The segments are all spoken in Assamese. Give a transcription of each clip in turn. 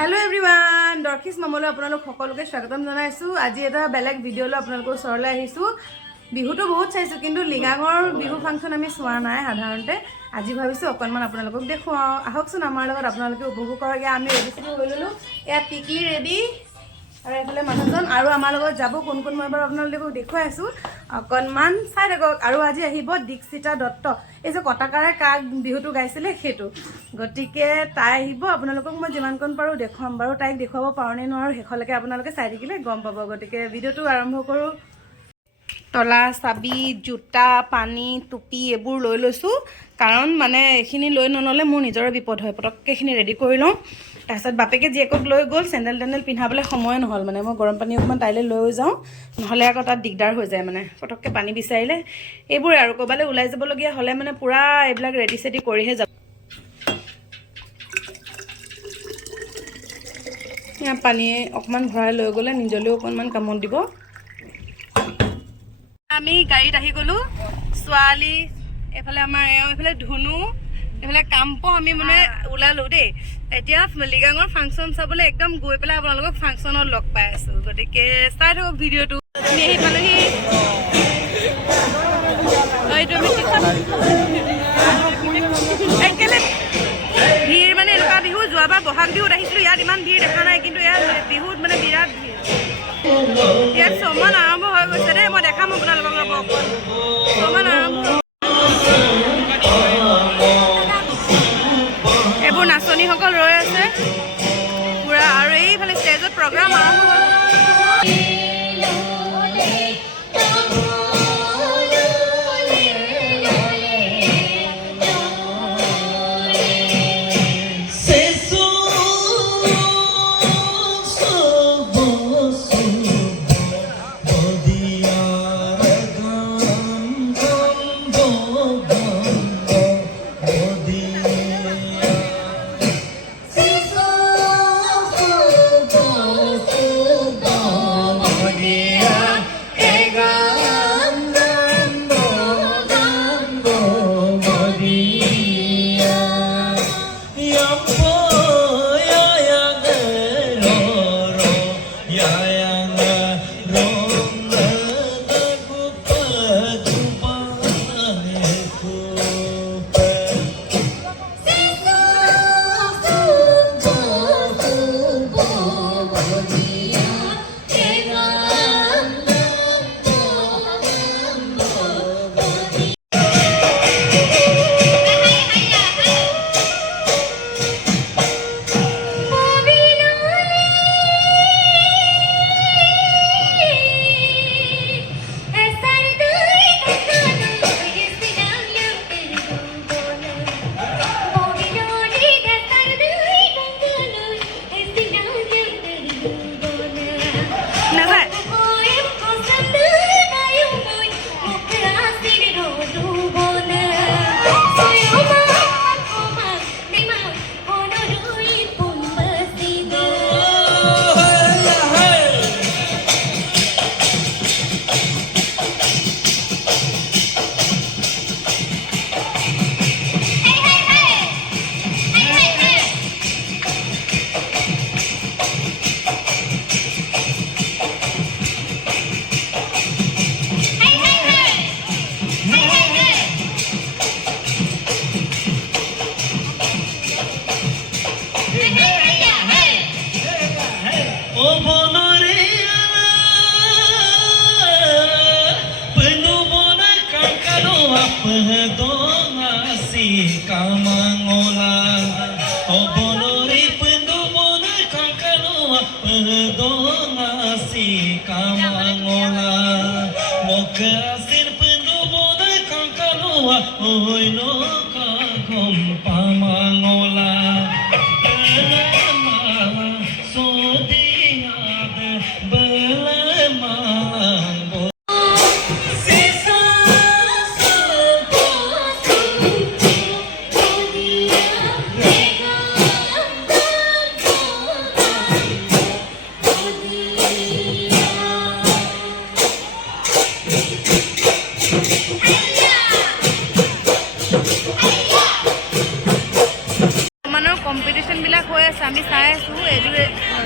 हेलो एवरीवन दर्शिस ममলৈ আপোনালোক সকলোকে স্বাগতম জনাইছো। আজি এটা বেলেগ ভিডিঅ'লৈ আপোনালোকৰ ওচৰলৈ আহিছো। বিহুটো বহুত চাইছো কিন্তু লিগাঙৰ বিহু ফাংচন আমি চোৱা নাই সাধাৰণতে। আজি ভাবিছো অকনমান আপোনালোকক দেখুৱাও। আহকচোন আমাৰ লগত আপোনালোকে উপভোগ কৰক। আমি ৰেডি চেডি হৈ ললো। এয়া টিকলি ৰেডি আৰু এফালে মানুহজন আৰু আমাৰ লগত যাব কোন কোন মই বাৰু আপোনালোকক দেখুৱাই আছো। অকনমান চাই থাকক। আৰু আজি আহিব দীক্ষিতা দত্ত, এই যে কটাকাৰে কাক বিহুটো গাইছিলে সেইটো। গতিকে তাই আহিব, আপোনালোকক মই যিমানকণ পাৰোঁ দেখুৱাম বাৰু। তাইক দেখুৱাব পাৰোঁ নে নোৱাৰোঁ শেষলৈকে আপোনালোকে চাই থাকিলে গম পাব। গতিকে ভিডিঅ'টো আৰম্ভ কৰোঁ। তলা, চাবি, জোতা, পানী, টুপি এইবোৰ লৈ লৈছোঁ, কাৰণ মানে এইখিনি লৈ নল'লে মোৰ নিজৰে বিপদ হয়। পটককৈ এইখিনি ৰেডি কৰি লওঁ। তাৰপিছত বাপেকে জীয়েকক লৈ গ'ল, চেণ্ডেল টেণ্ডেল পিন্ধাবলৈ সময় নহ'ল। মানে মই গৰম পানী অকণমান তাইলৈ লৈ যাওঁ, নহ'লে আকৌ তাত দিগদাৰ হৈ যায়। মানে পটককৈ পানী বিচাৰিলে এইবোৰে আৰু ক'ৰবালৈ ওলাই যাবলগীয়া হ'লে মানে পূৰা এইবিলাক ৰেডি চেডি কৰিহে যাব। পানীয়ে অকণমান ভৰাই লৈ গ'লে নিজলৈও অকণমান কামত দিব। আমি গাড়ীত আহি গ'লোঁ। ছোৱালী এইফালে আমাৰ এইফালে ধুনু, এইফালে কাম্প, আমি মানে ওলালোঁ দেই। এতিয়া লিগাঙৰ ফাংচন চাবলৈ একদম গৈ পেলাই আপোনালোকক ফাংচনত লগ পাই আছোঁ। গতিকে চাই থাকক ভিডিঅ'টো। আমি আহি পালোহি। ভিৰ মানে এনেকুৱা বিহু, যোৱাবাৰ বহাগ বিহুত আহিছিলোঁ, ইয়াত ইমান ভিৰ দেখা নাই, কিন্তু ইয়াত বিহুত মানে বিৰাট ভিৰ। ইয়াত চমান আৰম্ভ হৈ গৈছে দেই, মই দেখাম আপোনালোকক। ৰ'ব চমান আৰম্ভ। এইবোৰ নাচনীসকল ৰৈ আছে পুৰা, আৰু এইফালে ষ্টেজত প্ৰগ্ৰাম আৰম্ভ হ'ল।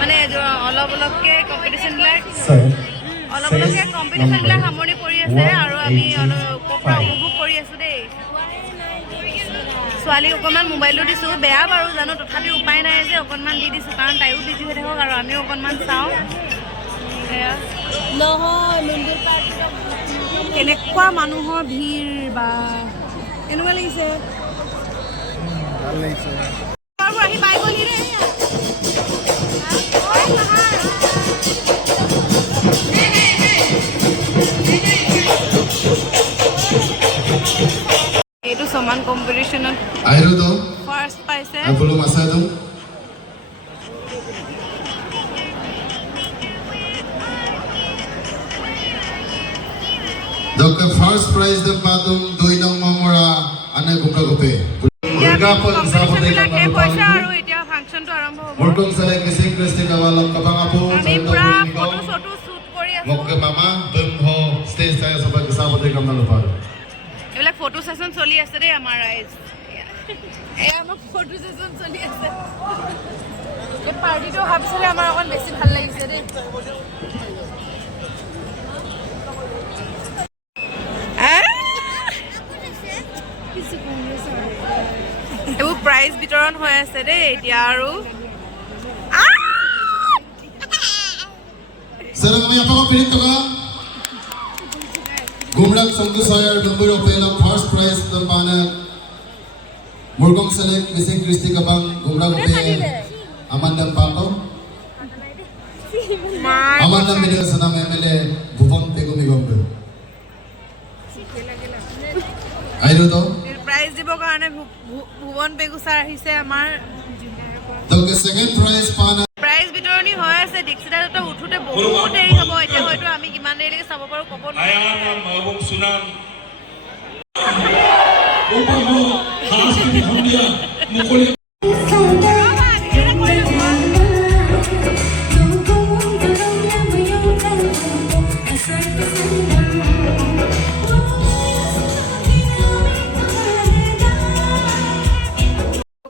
মানে অলপকে কম্পিটিশ্যনবিলাক সামৰণি পৰি আছে আৰু আমি অলপ উপভোগ কৰি আছোঁ দেই ছোৱালীক অকণমান মোবাইলটো দিছোঁ বেয়া বাৰু জানো তথাপি উপায় নাই যে অকণমান দি দিছোঁ কাৰণ তাইও বিজি হৈ থাকক আৰু আমিও অকণমান চাওঁ কেনেকুৱা মানুহৰ ভিৰ বা কেনেকুৱা লাগিছে আহি পাই গ'লি ৰে এইটো সমান কম্পিটিশ্যনত ফাৰ্ষ্ট পাইছে Dokter first prize the patung doinong mamora ane gumra gope. Gapon sa patay ka পইচা আৰু এতিয়া ফাংচনটো আৰম্ভ হ'ব Murkong salay kising Christine kawalam kapangapo আমি পুৰা ফটো শ্বটো শ্বুট কৰি আছো Mokke mama bimho stage tayo sa patay ka malupar. এইবিলাক ফটো সেশন চলি আছে দেই আমাৰ ৰাইজ এয়া আমাৰ ফটো সেশন চলি আছে এই পাৰ্টিটো অহাৰ পিছতে আমাৰ অকণ বেছি ভাল লাগিছে দেই এইবোৰ প্ৰাইজ বিতৰণ হৈ আছে দেই এতিয়া আৰু Sir kami apa ko pinito ka? Gumrak Sanggu Sayar number of first prize the pana Murkong salay kising Christine kabang gumrak gope Amanda Pato Amanda Minil sa nama MLA Bupon Tegumigombe Ayun to? Prize দিবৰ কাৰণে ভুৱন বেগুচাৰ আহিছে আমাৰ The second prize pana prize বিতৰণি হৈ আছে দীক্ষিতাটো উঠোতে বহুত দেৰি হ'ব এতিয়া হয়তো আমি কিমান দেৰিলৈকে চাব পাৰো ক'ব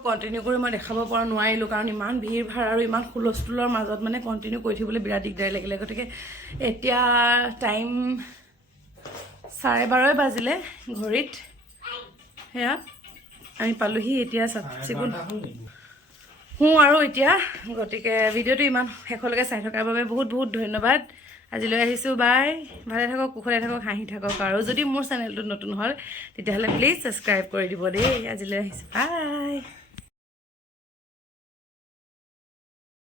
কণ্টিনিউ কৰি মই দেখাব পৰা নোৱাৰিলোঁ কাৰণ ইমান ভিৰ ভাৰ আৰু ইমান হুলস্থুলৰ মাজত মানে কণ্টিনিউ কৰি থাকিবলৈ বিৰাট দিগদাৰ লাগিলে গতিকে এতিয়া টাইম 12:30 বাজিলে ঘড়ীত সেয়া আমি পালোহি এতিয়া চাফচিকুণ আৰু এতিয়া গতিকে ভিডিঅ'টো ইমান শেষলৈকে চাই থকাৰ বাবে বহুত বহুত ধন্যবাদ আজিলৈ আহিছোঁ বাই ভালে থাকক কুশলে থাকক হাঁহি থাকক আৰু যদি মোৰ চেনেলটো নতুন হ'ল তেতিয়াহ'লে প্লিজ ছাবস্ক্ৰাইব কৰি দিব দেই আজিলৈ আহিছোঁ বাই